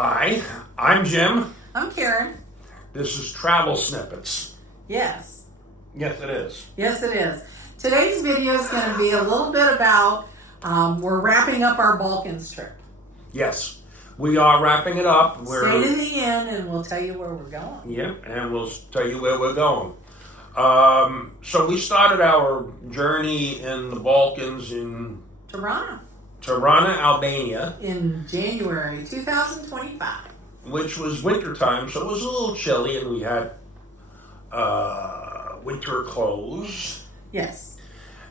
Hi, I'm Jim. I'm Karen. This is Travel Snippets. Yes. Yes, it is. Yes, it is. Today's video is going to be a little bit about, we're wrapping up our Balkans trip. Yes, we are wrapping it up. Stay to the end and we'll tell you where we're going. Yep, and we'll tell you where we're going. So we started our journey in the Balkans in Tirana, Albania. In January 2025. Which was wintertime, so it was a little chilly, and we had winter clothes. Yes.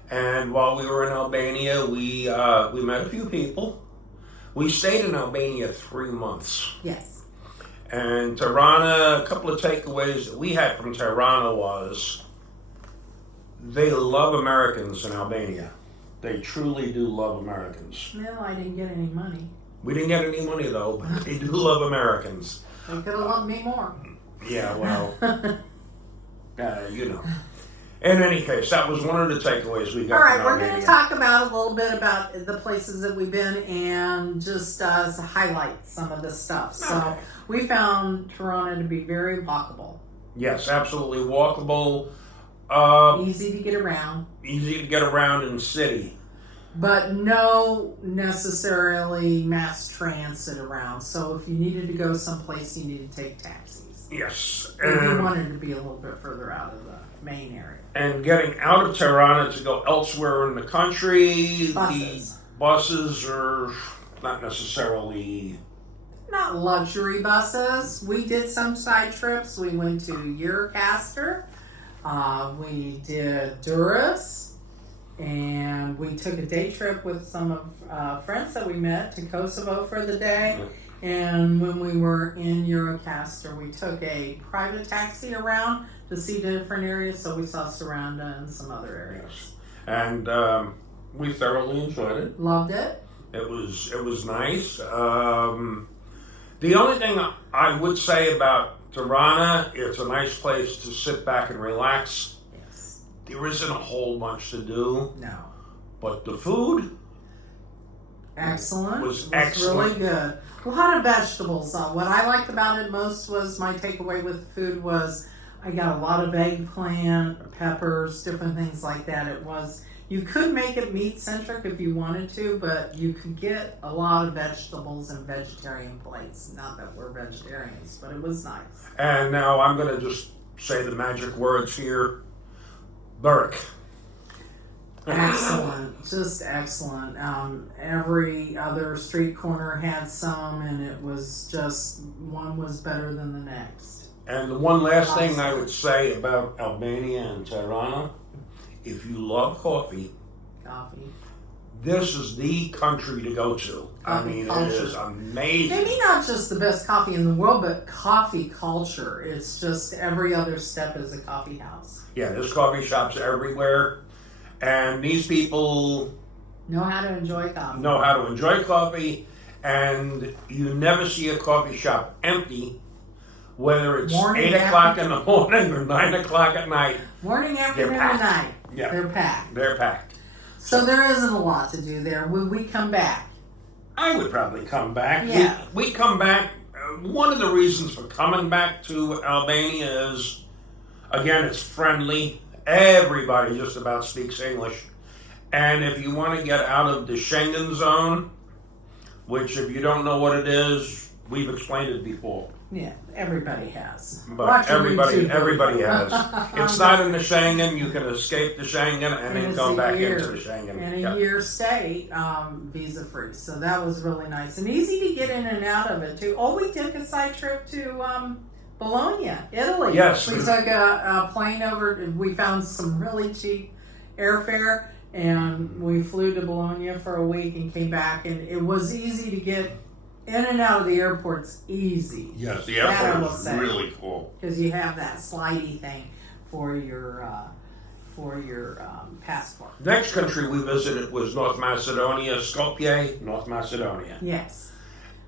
And while we were in Albania, we met a few people. We stayed in Albania 3 months. Yes. And Tirana, a couple of takeaways that we had from Tirana was they love Americans in Albania. They truly do love Americans. No, I didn't get any money. We didn't get any money, though, but they do love Americans. They could have loved me more. Yeah, well, you know. In any case, that was one of the takeaways we got. All right, we're going to talk about a little bit about the places that we've been and just highlight some of the stuff. So we found Tirana to be very walkable. Yes, absolutely walkable. Easy to get around. Easy to get around in the city. But no necessarily mass transit around. So if you needed to go someplace, you needed to take taxis. Yes. If you wanted to be a little bit further out of the main area. And getting out of Tirana to go elsewhere in the country, Buses. the buses are not necessarily... Not luxury buses. We did some side trips. We went to Eurocaster. We did Durrës. And we took a day trip with some of friends that we met to Kosovo for the day. And when we were in Eurocaster, we took a private taxi around to see different areas. So we saw Saranda and some other areas. And we thoroughly enjoyed it. Loved it. It was nice. The only thing I would say about Tirana, it's a nice place to sit back and relax. Yes. There isn't a whole bunch to do. No. But the food... Excellent. Was excellent. Really good. A lot of vegetables. What I liked about it most was my takeaway with food was I got a lot of eggplant, peppers, different things like that. You could make it meat centric if you wanted to, but you could get a lot of vegetables and vegetarian plates. Not that we're vegetarians, but it was nice. And now I'm going to just say the magic words here. Burek. Excellent, just excellent. Every other street corner had some, and it was just, one was better than the next. And the one last thing I would say about Albania and Tirana, if you love coffee, this is the country to go to. I mean, it is amazing. Maybe not just the best coffee in the world, but coffee culture. It's just every other step is a coffee house. Yeah, there's coffee shops everywhere. And these people know how to enjoy coffee. And you never see a coffee shop empty, whether it's 8 o'clock in the morning or 9 o'clock at night. Morning, afternoon, and night. Yeah. They're packed. They're packed. So there isn't a lot to do there. Will we come back? I would probably come back. Yeah. We come back. One of the reasons for coming back to Albania is, again, it's friendly. Everybody just about speaks English. And if you want to get out of the Schengen zone, which if you don't know what it is, we've explained it before. Yeah, everybody has. But everybody has. It's not in the Schengen. You can escape the Schengen and then come back into the Schengen. And a year stay, visa free. So that was really nice. And easy to get in and out of it too. Oh, we took a side trip to Bologna, Italy. Yes. We took a plane over. We found some really cheap airfare. And we flew to Bologna for a week and came back. And it was easy to get in and out of the airport's easy. Yes, the airport was really cool. Because you have that slidey thing for your passport. Next country we visited was North Macedonia, Skopje, North Macedonia. Yes.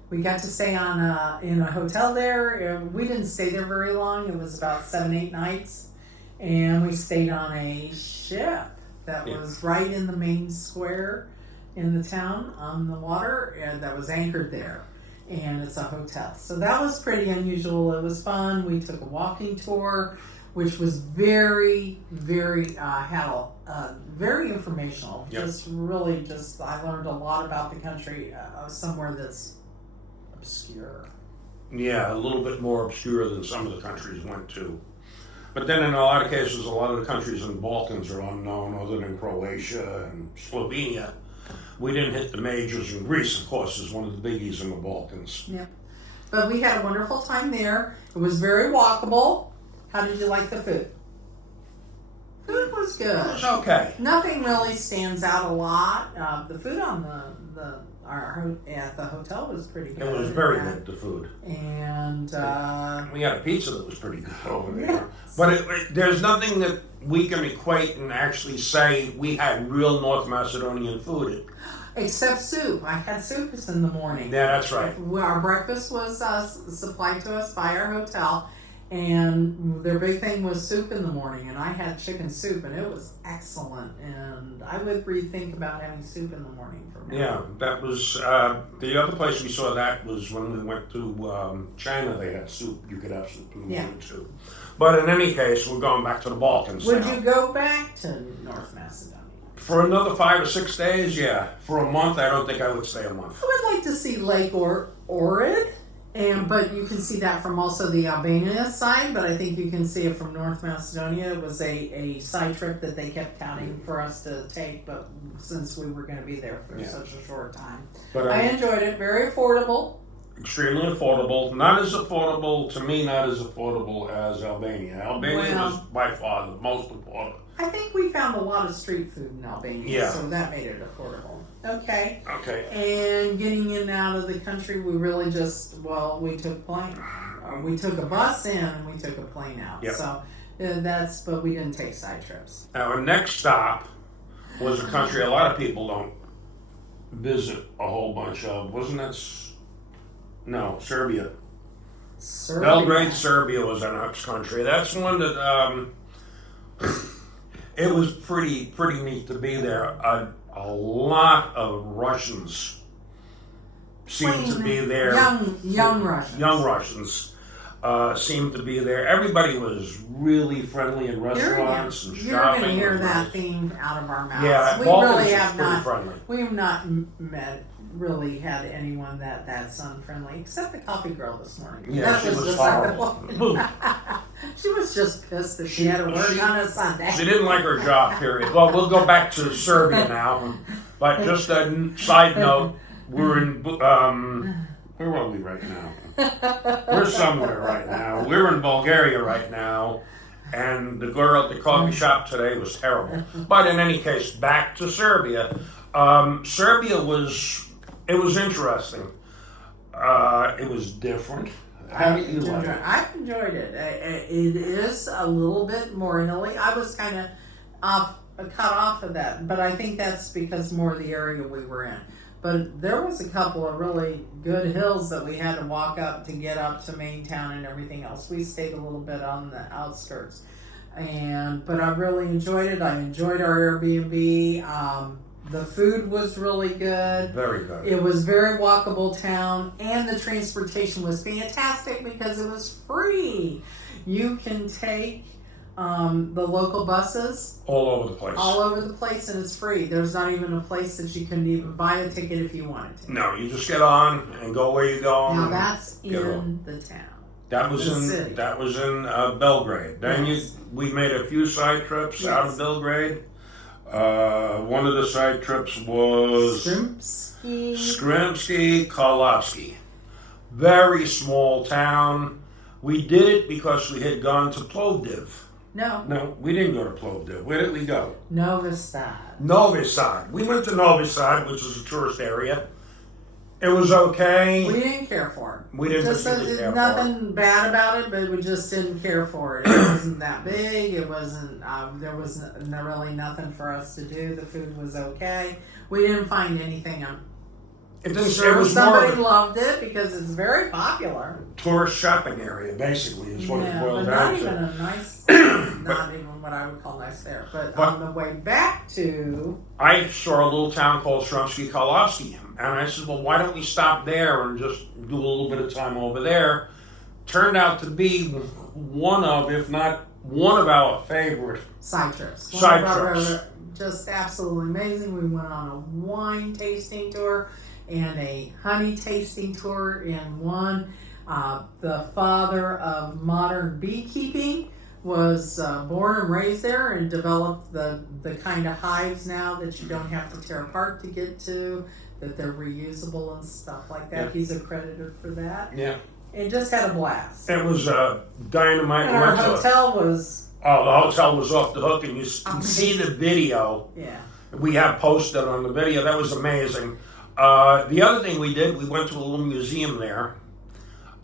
We got to stay in a hotel there. We didn't stay there very long. It was about 7-8 nights. And we stayed on a ship that was right in the main square in the town on the water that was anchored there. and it's a hotel. So that was pretty unusual. It was fun. We took a walking tour, which was very, very very informational. Yep. I learned a lot about the country. Somewhere that's obscure. Yeah, a little bit more obscure than some of the countries went to. But then in a lot of cases, a lot of the countries in the Balkans are unknown, other than Croatia and Slovenia. We didn't hit the majors, and Greece, of course, is one of the biggies in the Balkans. Yeah. But we had a wonderful time there. It was very walkable. How did you like the food? Food was good. It was okay. Nothing really stands out a lot. The food on at the hotel was pretty good. It was very good, the food. And We had a pizza that was pretty good over there. yes. But there's nothing that we can equate and actually say we had real North Macedonian food. Except soup. I had soup in the morning. Yeah, that's right. Our breakfast was supplied to us by our hotel, and their big thing was soup in the morning. And I had chicken soup, and it was excellent. And I would rethink about having soup in the morning for me. Yeah, that was the other place we saw that was when we went to China. They had soup. You could have soup in the morning too. But in any case, we're going back to the Balkans Would now. you go back to North Macedonia? For another 5 or 6 days, yeah. For a month, I don't think I would stay a month. I would like to see Lake Ohrid, but you can see that from also the Albania side, but I think you can see it from North Macedonia. It was a side trip that they kept counting for us to take, but since we were going to be there for such a short time. But I enjoyed it. Very affordable. extremely affordable. Not as affordable, to me, not as affordable as Albania. Albania was by far the most affordable. I think we found a lot of street food in Albania, so that made it affordable. Okay. Okay. And getting in and out of the country, we really we took plane. We took a bus in and we took a plane out. Yep. So but we didn't take side trips. Our next stop was a country a lot of people don't visit a whole bunch of. Wasn't that? No, Serbia. Belgrade, Serbia was our next country. That's one that it was pretty neat to be there. A lot of Russians seemed to be there. Young Russians. Young Russians seemed to be there. Everybody was really friendly in restaurants and shopping. You're going to hear that theme out of our mouths. Yeah, we Balkans really is have pretty not. friendly. We have not really had anyone that's unfriendly, except the coffee girl this morning. Yeah, that she was just horrible. She was just pissed that she had to work on a Sunday. She didn't like her job, period. Well, we'll go back to Serbia now. But just a side note, we're in, where are we right now? We're somewhere right now. We're in Bulgaria right now. And the girl at the coffee shop today was terrible. But in any case, back to Serbia. Serbia was interesting. It was different. How do you like it? I've enjoyed it. It is a little bit more hilly. I was kind of cut off of that, but I think that's because more of the area we were in. But there was a couple of really good hills that we had to walk up to get up to main town and everything else. We stayed a little bit on the outskirts, but I really enjoyed it. I enjoyed our Airbnb. The food was really good. Very good. It was very walkable town, and the transportation was fantastic because it was free. You can take the local buses all over the place, and it's free. There's not even a place that you couldn't even buy a ticket if you wanted to. No, you just get on and go where you go. Now that's in the town. That was city. That was in Belgrade. Then we made a few side trips out of Belgrade. One of the side trips was Sremski Karlovci. Very small town. We did it because we had gone to Plovdiv. No, we didn't go to Plovdiv. Where did we go? Novi Sad. Novi Sad. We went to Novi Sad, which is a tourist area. It was okay. We didn't care for it. We didn't particularly care for it. Nothing bad about it, but we just didn't care for it. It wasn't that big. It wasn't. There was really nothing for us to do. The food was okay. We didn't find anything It didn't. Sure, it was somebody more of a loved it because it's very popular. tourist shopping area, basically, is what it Yeah, boiled but down not to. even a nice, not even what I would call nice there. But on the way back to, I saw a little town called Sremski Karlovsky, and I said, well, why don't we stop there and just do a little bit of time over there? Turned out to be one of, if not one of our favorite side trips. Side One of our- trips. Just absolutely amazing. We went on a wine tasting tour and a honey tasting tour in one. The father of modern beekeeping was born and raised there and developed the kind of hives now that you don't have to tear apart to get to, that they're reusable and stuff like that. Yeah. He's accredited for that. Yeah. And just had a blast. It was dynamite. And our Went to- hotel was, Oh, the hotel was off the hook, and you can see the video. yeah. We have posted on the video. That was amazing. The other thing we did, we went to a little museum there.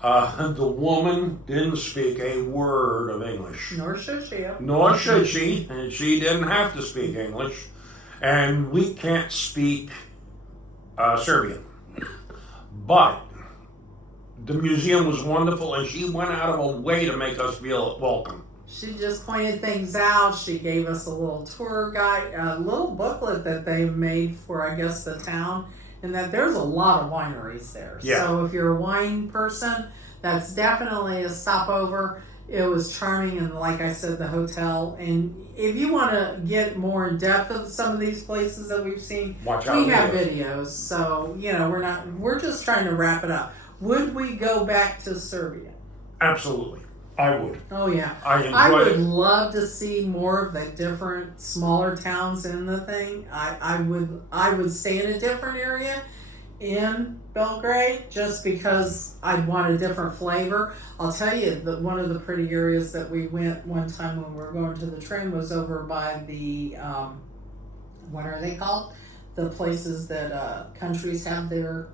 The woman didn't speak a word of English. Nor should she. Nor should she, and she didn't have to speak English. And we can't speak Serbian. But the museum was wonderful, and she went out of her way to make us feel welcome. She just pointed things out. She gave us a little tour guide, a little booklet that they made for, I guess, the town, and that there's a lot of wineries there. Yeah. So if you're a wine person, that's definitely a stopover. It was charming, and like I said, the hotel. And if you want to get more in depth of some of these places that we've seen, Watch out. we have videos. So we're just trying to wrap it up. Would we go back to Serbia? Absolutely. I would. Oh yeah. I enjoyed I would it. love to see more of the different smaller towns in the thing. I would stay in a different area in Belgrade just because I'd want a different flavor. I'll tell you that one of the pretty areas that we went one time when we were going to the train was over by the what are they called? The places that countries have their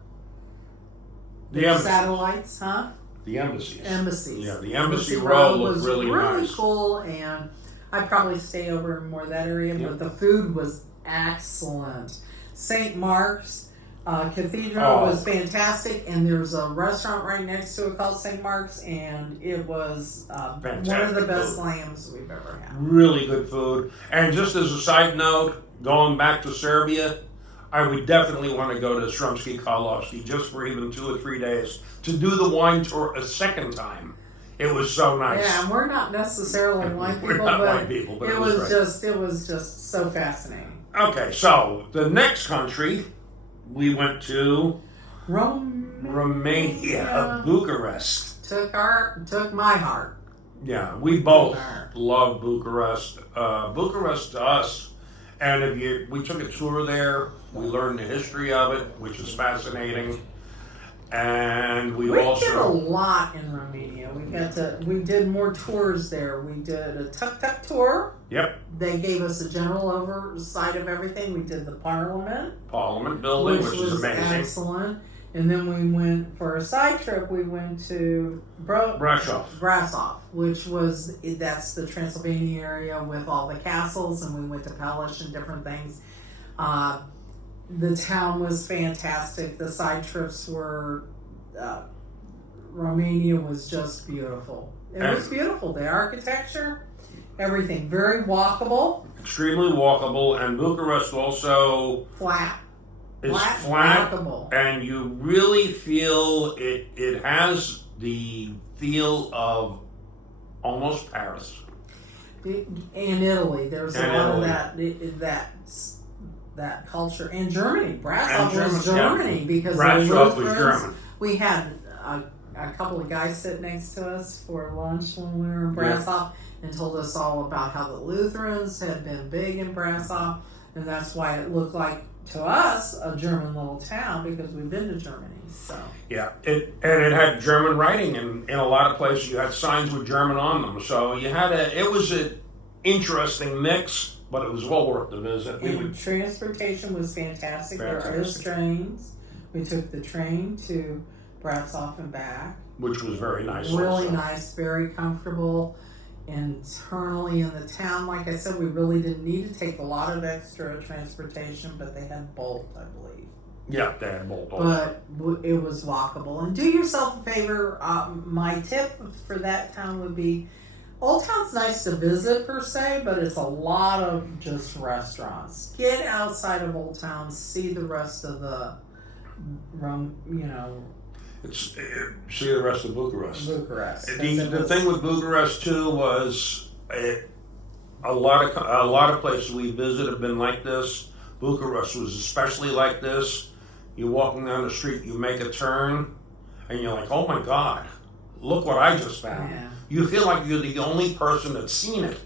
The embassy. satellites, huh? The embassies. Embassies. Yeah, the embassy row looked was really nice. cool, and I'd probably stay over in more of that area, Yeah. but the food was excellent. St. Mark's Cathedral Oh. was fantastic, and there's a restaurant right next to it called St. Mark's, and it was one of the Fantastic best food. lambs we've ever had. Really good food. And just as a side note, going back to Serbia, I would definitely want to go to Sremski Karlovsky just for even 2 or 3 days to do the wine tour a second time. It was so nice. Yeah, and we're not necessarily wine We're people, not but, wine people, but it it was was just so fascinating. Okay, so the next country we went to Romania, Bucharest. Took my heart. Yeah, we both love Bucharest. Bucharest to us, and we took a tour there. We learned the history of it, which is fascinating. And we did a also lot in Romania. We did more tours there. We did a tuk-tuk tour. Yep. They gave us a general oversight of everything. We did the Parliament building, which is was amazing. excellent. And then we went for a side trip. We went to Brasov, which that's the Transylvania area with all the castles, and we went to Pelish and different things. The town was fantastic. The side trips were. Romania was just beautiful. It was beautiful. The architecture, everything, very walkable. Extremely walkable, and Bucharest also Flat. is flat, Walkable. and you really feel it. It has the feel of almost Paris. In Italy, there's a And lot Italy. of that culture. And Germany. Brasov And was German, Germany because the Brasov was Lutherans. German. We had a couple of guys sit next to us for lunch when we were in Brasov and told us all about how the Lutherans had been big in Brasov, and that's why it looked like to us a German little town because we've been to Germany. So Yeah, it had German writing, and in a lot of places you had signs with German on them. So it was an interesting mix, but it was well worth the visit. Transportation was fantastic. There is trains. We took the train to Brasov and back. Which was very nice. Really also. nice, very comfortable. Internally in the town, like I said, we really didn't need to take a lot of extra transportation, but they had Bolt, I believe. Yeah, they had both. but it was walkable. And do yourself a favor. My tip for that town would be, Old Town's nice to visit per se, but it's a lot of just restaurants. Get outside of Old Town, see the rest of the Rome, See the rest of Bucharest. Bucharest. The thing with Bucharest too was a lot of places we visit have been like this. Bucharest was especially like this. You're walking down the street, you make a turn, and you're like, "Oh my God, look what I just found!" Yeah. You feel like you're the only person that's seen it.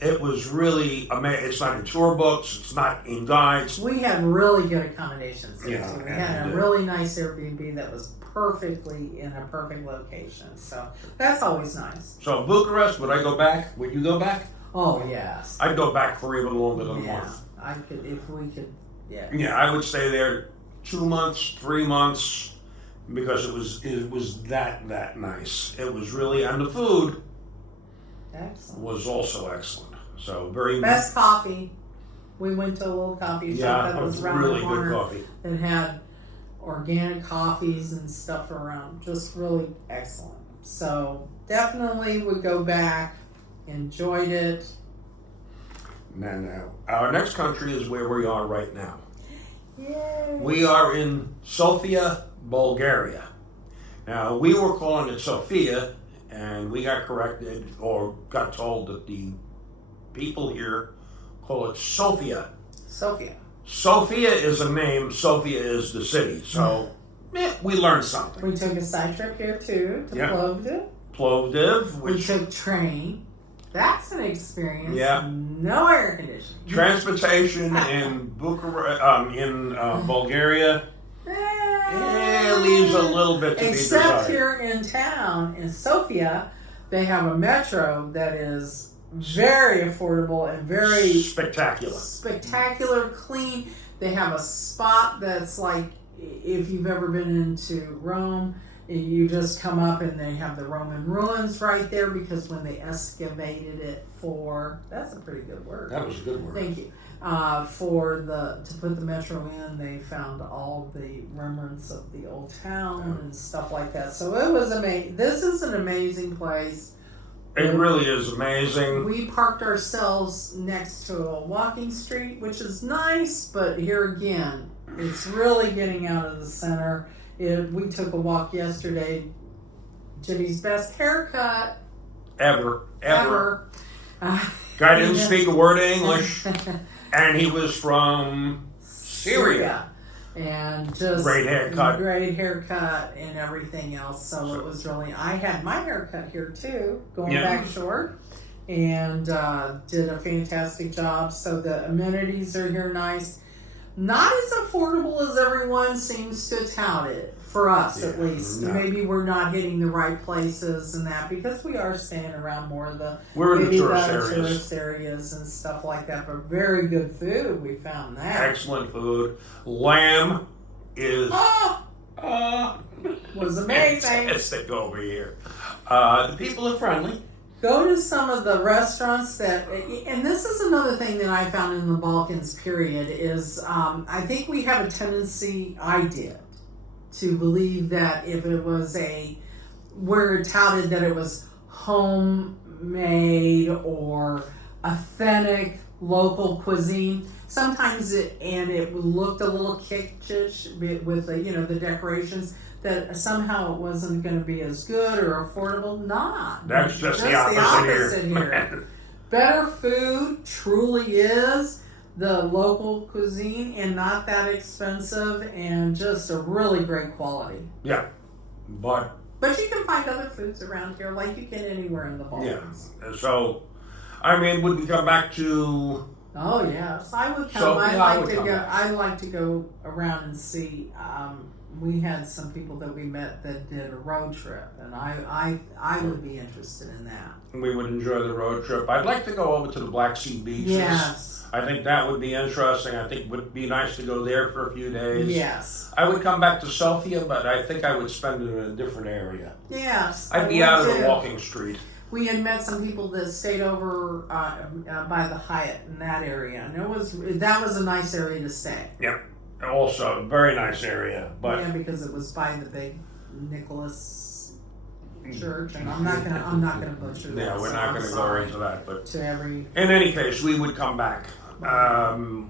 Yeah. It was really amazing. It's not in tour books. It's not in guides. We had really good accommodations there Yeah, too. We yeah, had we a did. really nice Airbnb that was perfectly in a perfect location. So that's always nice. So Bucharest, would I go back? Would you go back? Oh yes. I'd go back for even longer than a Yeah. month. I could if we could. Yeah. Yeah, I would stay there 2 months, 3 months, because it was that nice. It was really, and the food Excellent. was also excellent. So very Best coffee. We went to a little coffee shop yeah, that was around really the good corner coffee. that had organic coffees and stuff around. Just really excellent. So definitely would go back. Enjoyed it. Now, our next country is where we are right now. Yay. We are in Sofia, Bulgaria. Now, we were calling it Sofia, and we got corrected or got told that the people here call it Sofia. Sofia. Sofia is a name, Sofia is the city. So, we learned something. We took a side trip here too to Yeah. Plovdiv. Plovdiv, We which took train. That's an experience. Yeah. No air conditioning. transportation in Bulgaria leaves a little bit to be Except desired. here in town, in Sofia, they have a metro that is very affordable and very Spectacular. spectacular, clean. They have a spot that's like, if you've ever been into Rome, you just come up and they have the Roman ruins right there because when they excavated it that's a pretty good word. That was a good word. Thank you. To put the metro in, they found all the remnants of the old town and stuff like that. So it was amazing. This is an amazing place. It really is amazing. We parked ourselves next to a walking street, which is nice, but here again, it's really getting out of the center. We took a walk yesterday. Jimmy's best haircut Ever. Guy didn't speak a word of English, and he was from Syria. And just Great haircut and everything else. So it was really, I had my haircut here too, going back short, and did a fantastic job. So the amenities are here nice. Not as affordable as everyone seems to tout it, for us at least. No. Maybe we're not hitting the right places and that, because we are staying around more of the We're in the maybe tourist areas. areas and stuff like that. But very good food, we found that. Excellent food. Lamb is Was amazing. fantastic over here. The people are friendly. Go to some of the restaurants and this is another thing that I found in the Balkans period is, I think we have a tendency, I did, to believe that if it was we're touted that it was homemade or authentic local cuisine. Sometimes it looked a little kitschy with the decorations, that somehow it wasn't going to be as good or affordable. Not. That's just the opposite here. Better food truly is the local cuisine, and not that expensive, and just a really great quality. Yeah, but you can find other foods around here like you can anywhere in the Balkans. so would we come back to? Oh yes, I would come. So, I would to come go. back. I like to go around and see. We had some people that we met that did a road trip, and I would be interested in that. We would enjoy the road trip. I'd like to go over to the Black Sea beaches. Yes. I think that would be interesting. I think it would be nice to go there for a few days. Yes. I would come back to Sofia, but I think I would spend it in a different area. Yes. I'd be out of the walking street. We had met some people that stayed over by the Hyatt in that area, and that was a nice area to stay. Yeah. Also, very nice area. But yeah, because it was by the big Nicholas Church, and I'm not gonna butcher that. yeah, we're so not I'm going to go sorry into that. But to every. in any case, we would come back.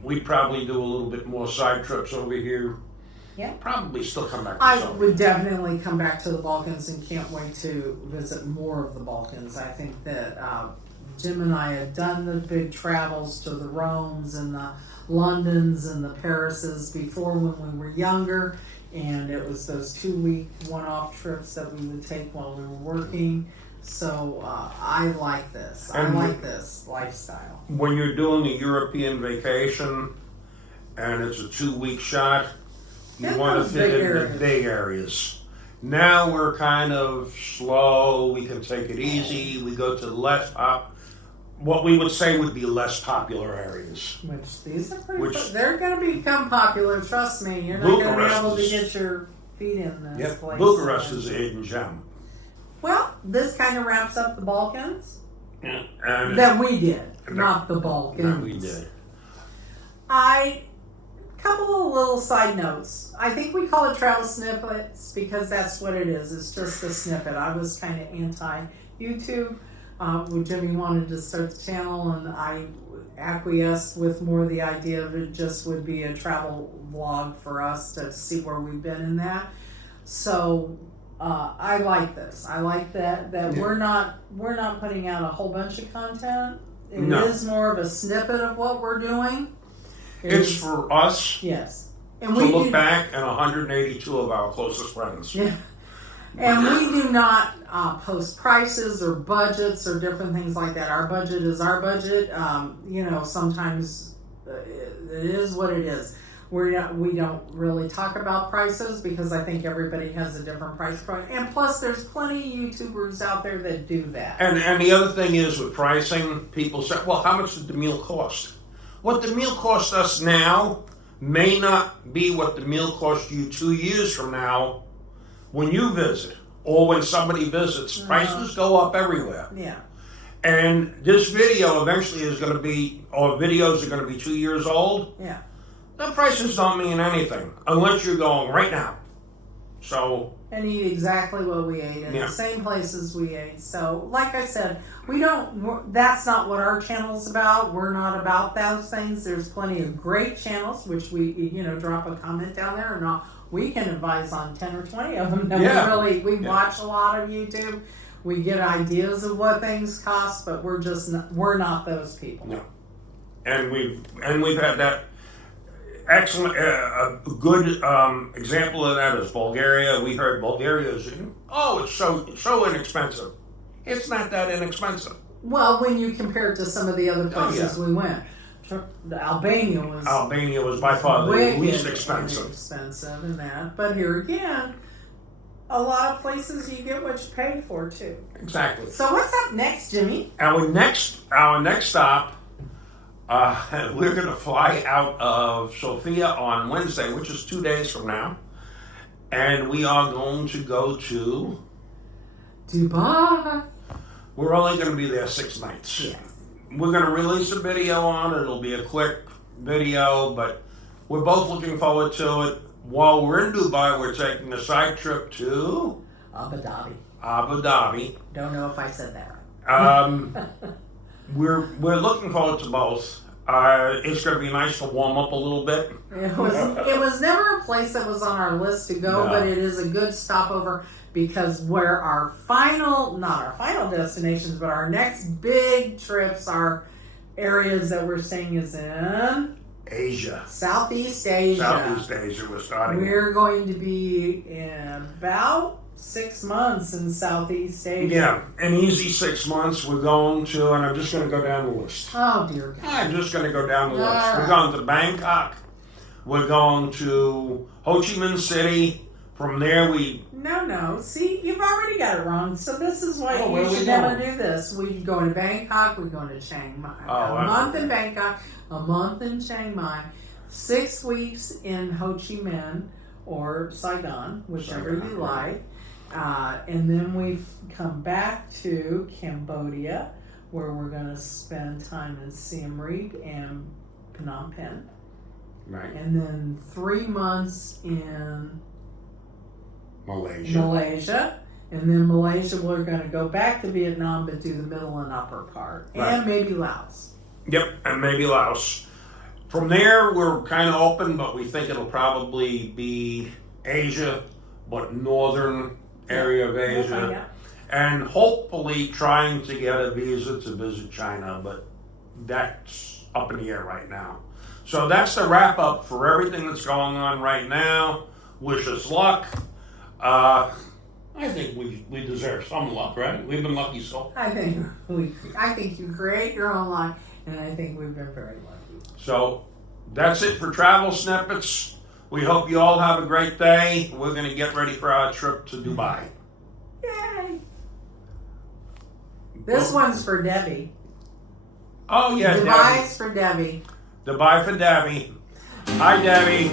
We'd probably do a little bit more side trips over here. Yeah. Probably still come back to I some. would definitely come back to the Balkans and can't wait to visit more of the Balkans. I think that Jim and I had done the big travels to the Romes and the Londons and the Parises before when we were younger, and it was those 2-week one-off trips that we would take while we were working. So I like this. I And like this lifestyle. When you're doing a European vacation and it's a 2-week shot, you In want to those fit big in areas. the big areas. Now we're kind of slow. We can take it easy. We go to what we would say would be less popular areas. Which these are pretty. Which- They're going to become popular. Trust me. You're not going to be Bucharest able to is- get your feet in this Yep, place. Bucharest is a hidden gem. Well, this kind of wraps up the Balkans Yeah, and that we did, not the Balkans. that we did. Couple of little side notes. I think we call it travel snippets because that's what it is. It's just a snippet. I was kind of anti YouTube. When Jimmy wanted to start the channel, and I acquiesced with more the idea of it just would be a travel vlog for us to see where we've been in that. So I like this. I like that Yeah. we're not putting out a whole bunch of content. It No. is more of a snippet of what we're doing. It's for us Yes. to And we look do, back and 182 of our closest friends. Yeah. And we do not post prices or budgets or different things like that. Our budget is our budget. Sometimes it is what it is. We don't really talk about prices because I think everybody has a different price point. And plus, there's plenty of YouTubers out there that do that. And the other thing is with pricing, people say, well, how much did the meal cost? What the meal cost us now may not be what the meal cost you 2 years from now when you visit or when somebody visits. Prices go up everywhere. Yeah. And this video eventually is going to be, or videos are going to be 2 years old. Yeah. The prices don't mean anything unless you're going right now. So, And eat exactly what we ate in Yeah. the same places we ate. So, like I said, that's not what our channel's about. We're not about those things. There's plenty of great channels, which we, drop a comment down there and we can advise on 10 or 20 of them. That Yeah. we Yeah. watch a lot of YouTube. We get ideas of what things cost, but we're not those people. no. And we've had that excellent, a good example of that is Bulgaria. We heard Bulgaria's, it's so inexpensive. It's not that inexpensive. Well, when you compare it to some of the other Oh, places we went, Albania was Albania was by far the wicked least expensive. expensive in that. But here again, a lot of places you get what you pay for too. Exactly. So what's up next, Jimmy? Our next stop, we're going to fly out of Sofia on Wednesday, which is 2 days from now, and we are going to go to. Dubai. We're only going to be there 6 nights. Yes. We're going to release a video on it. It'll be a quick video, but we're both looking forward to it. While we're in Dubai, we're taking a side trip to Abu Dhabi. Abu Dhabi. Don't know if I said that right. We're looking forward to both. It's going to be nice to warm up a little bit. It was never a place that was on our list to go, No. but it is a good stopover because where not our final destinations, but our next big trips are areas that we're staying is in Asia. Southeast Asia. Southeast Asia, we're starting. We're going to be in about 6 months in Southeast Asia. Yeah, an easy 6 months. We're going to, and I'm just going to go down the list. Oh, dear God. I'm just going to go down the list. All We're right. going to Bangkok. We're going to Ho Chi Minh City. From there, No. See, you've already got it wrong. So this is why Oh, where you we should never going? do this. We go to Bangkok. We're going to Chiang Mai. Oh, a month okay. in Bangkok, a month in Chiang Mai, 6 weeks in Ho Chi Minh or Saigon, whichever Saigon, you right. like. And then we come back to Cambodia, where we're going to spend time in Siem Reap and Phnom Penh. Right. and then 3 months in Malaysia. And then Malaysia, we're going to go back to Vietnam, but do the middle and upper part, Right. and maybe Laos. Yep, and maybe Laos. From there, we're kind of open, but we think it'll probably be Asia, but northern area of Asia. Yeah. And hopefully trying to get a visa to visit China, but that's up in the air right now. So that's the wrap up for everything that's going on right now. Wish us luck. I think we deserve some luck, right? We've been lucky so. I think you create your own life, and I think we've been very lucky. So that's it for Travel Snippets. We hope you all have a great day. We're going to get ready for our trip to Dubai. Yay! This one's for Debbie. Oh, yeah, Dubai's for Debbie. Dubai for Debbie. Hi, Debbie.